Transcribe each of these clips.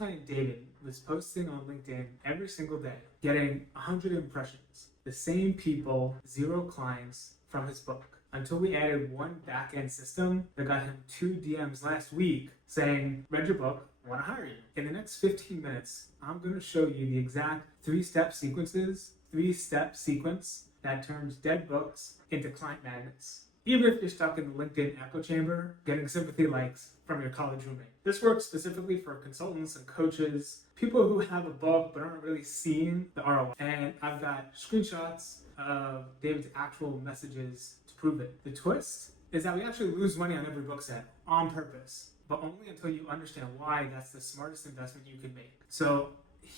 client David was posting on LinkedIn every single day, getting 100 impressions. The same people, 0 clients from his book. Until we added one back-end system that got him 2 DMs last week saying, read your book, I want to hire you. In the next 15 minutes, I'm going to show you the exact 3-step sequence that turns dead books into client magnets. Even if you're stuck in the LinkedIn echo chamber, getting sympathy likes from your college roommate. This works specifically for consultants and coaches, people who have a book but aren't really seeing the ROI. And I've got screenshots of David's actual messages to prove it. The twist is that we actually lose money on every book sale on purpose, but only until you understand why that's the smartest investment you can make. So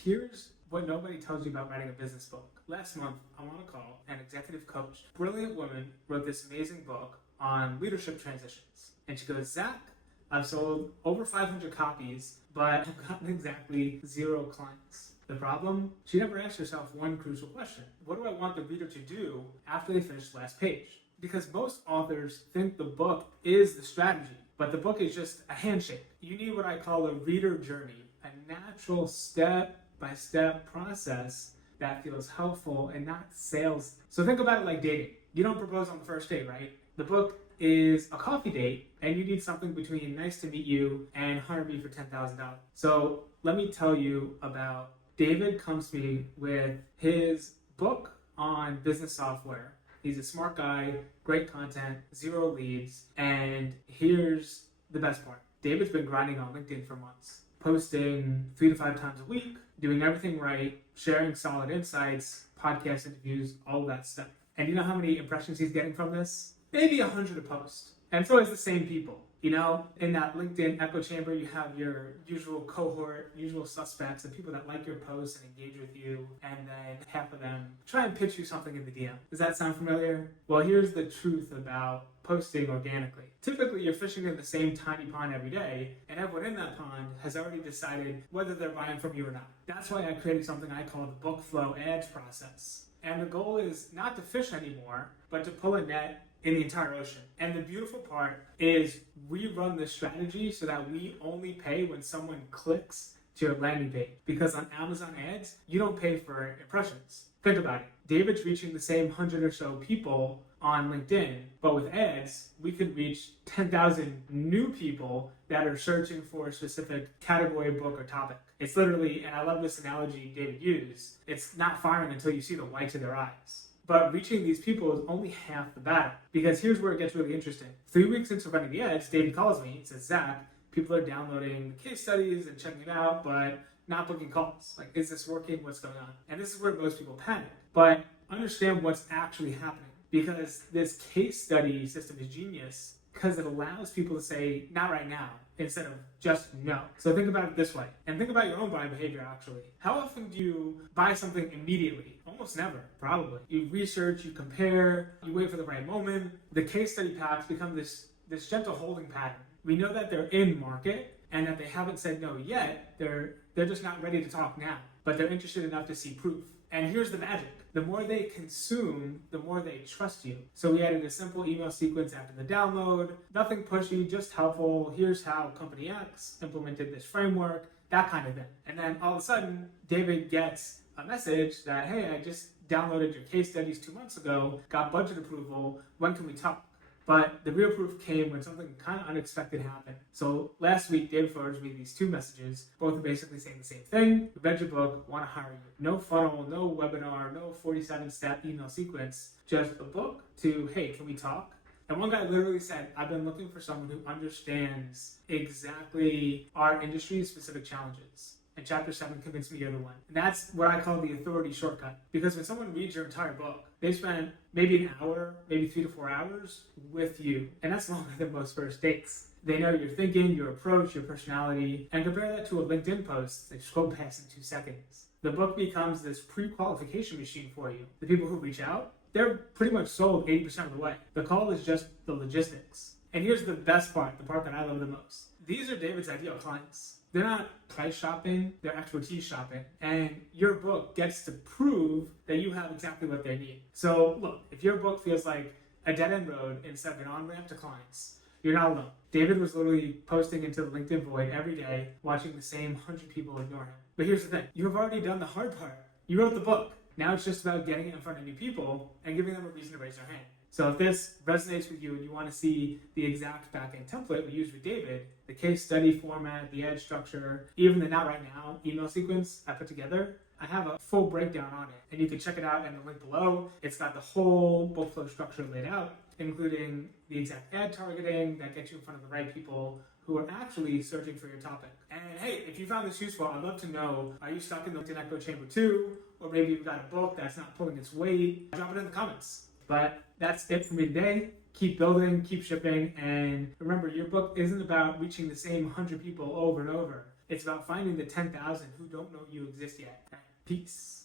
here's what nobody tells you about writing a business book. Last month, I'm on a call, an executive coach, brilliant woman, wrote this amazing book on leadership transitions. And she goes, Zach, I've sold over 500 copies, but I've gotten exactly 0 clients. The problem? She never asked herself one crucial question. What do I want the reader to do after they finish the last page? Because most authors think the book is the strategy, but the book is just a handshake. You need what I call a reader journey, a natural step-by-step process that feels helpful and not sales. So think about it like dating. You don't propose on the first date, right? The book is a coffee date, and you need something between nice to meet you and hire me for $10,000. So let me tell you about David comes to me with his book on business software. He's a smart guy, great content, 0 leads, and here's the best part. David's been grinding on LinkedIn for months, posting 3 to 5 times a week, doing everything right, sharing solid insights, podcast interviews, all that stuff. And you know how many impressions he's getting from this? Maybe 100 a post. And it's always the same people. You know, in that LinkedIn echo chamber, you have your usual cohort, usual suspects, and people that like your posts and engage with you, and then half of them try and pitch you something in the DM. Does that sound familiar? Well, here's the truth about posting organically. Typically, you're fishing in the same tiny pond every day, and everyone in that pond has already decided whether they're buying from you or not. That's why I created something I call the BookFlow ads process. And the goal is not to fish anymore, but to pull a net in the entire ocean. And the beautiful part is we run this strategy so that we only pay when someone clicks to your landing page. Because on Amazon ads, you don't pay for impressions. Think about it. David's reaching the same 100 or so people on LinkedIn, but with ads, we could reach 10,000 new people that are searching for a specific category, book, or topic. It's literally, and I love this analogy David used, it's not firing until you see the whites of their eyes. But reaching these people is only half the battle. Because here's where it gets really interesting. 3 weeks into running the ads, David calls me and says, Zach, people are downloading the case studies and checking it out, but not booking calls. Like, is this working? What's going on? And this is where most people panic. But understand what's actually happening. Because this case study system is genius because it allows people to say, not right now, instead of just no. So think about it this way, and think about your own buying behavior actually. How often do you buy something immediately? Almost never, probably. You research, you compare, you wait for the right moment. The case study packs become this gentle holding pattern. We know that they're in market and that they haven't said no yet. They're just not ready to talk now, but they're interested enough to see proof. And here's the magic. The more they consume, the more they trust you. So we added a simple email sequence after the download, nothing pushy, just helpful. Here's how Company X implemented this framework, that kind of thing. And then all of a sudden, David gets a message that, hey, I just downloaded your case studies 2 months ago, got budget approval, when can we talk? But the real proof came when something kind of unexpected happened. So last week, David forwarded me these 2 messages, both are basically saying the same thing. We read your book, want to hire you. No funnel, no webinar, no 47-step email sequence, just a book to, hey, can we talk? And one guy literally said, I've been looking for someone who understands exactly our industry's specific challenges. And chapter 7 convinced me you're the one. And that's what I call the authority shortcut. Because when someone reads your entire book, they spend maybe an hour, maybe 3 to 4 hours with you. And that's longer than most first dates. They know your thinking, your approach, your personality, and compare that to a LinkedIn post they scroll past in 2 seconds. The book becomes this pre-qualification machine for you. The people who reach out, they're pretty much sold 80% of the way. The call is just the logistics. And here's the best part, the part that I love the most. These are David's ideal clients. They're not price shopping, they're expertise shopping. And your book gets to prove that you have exactly what they need. So look, if your book feels like a dead-end road instead of an on-ramp to clients, you're not alone. David was literally posting into the LinkedIn void every day, watching the same 100 people ignore him. But here's the thing, you have already done the hard part. You wrote the book. Now it's just about getting it in front of new people and giving them a reason to raise their hand. So if this resonates with you and you want to see the exact backend template we used with David, the case study format, the edge structure, even the not right now email sequence I put together, I have a full breakdown on it. And you can check it out in the link below. It's got the whole BookFlow structure laid out, including the exact ad targeting that gets you in front of the right people who are actually searching for your topic. And hey, if you found this useful, I'd love to know, are you stuck in the LinkedIn echo chamber too? Or maybe you've got a book that's not pulling its weight? Drop it in the comments. But that's it for me today. Keep building, keep shipping, and remember, your book isn't about reaching the same 100 people over and over. It's about finding the 10,000 who don't know you exist yet. Peace.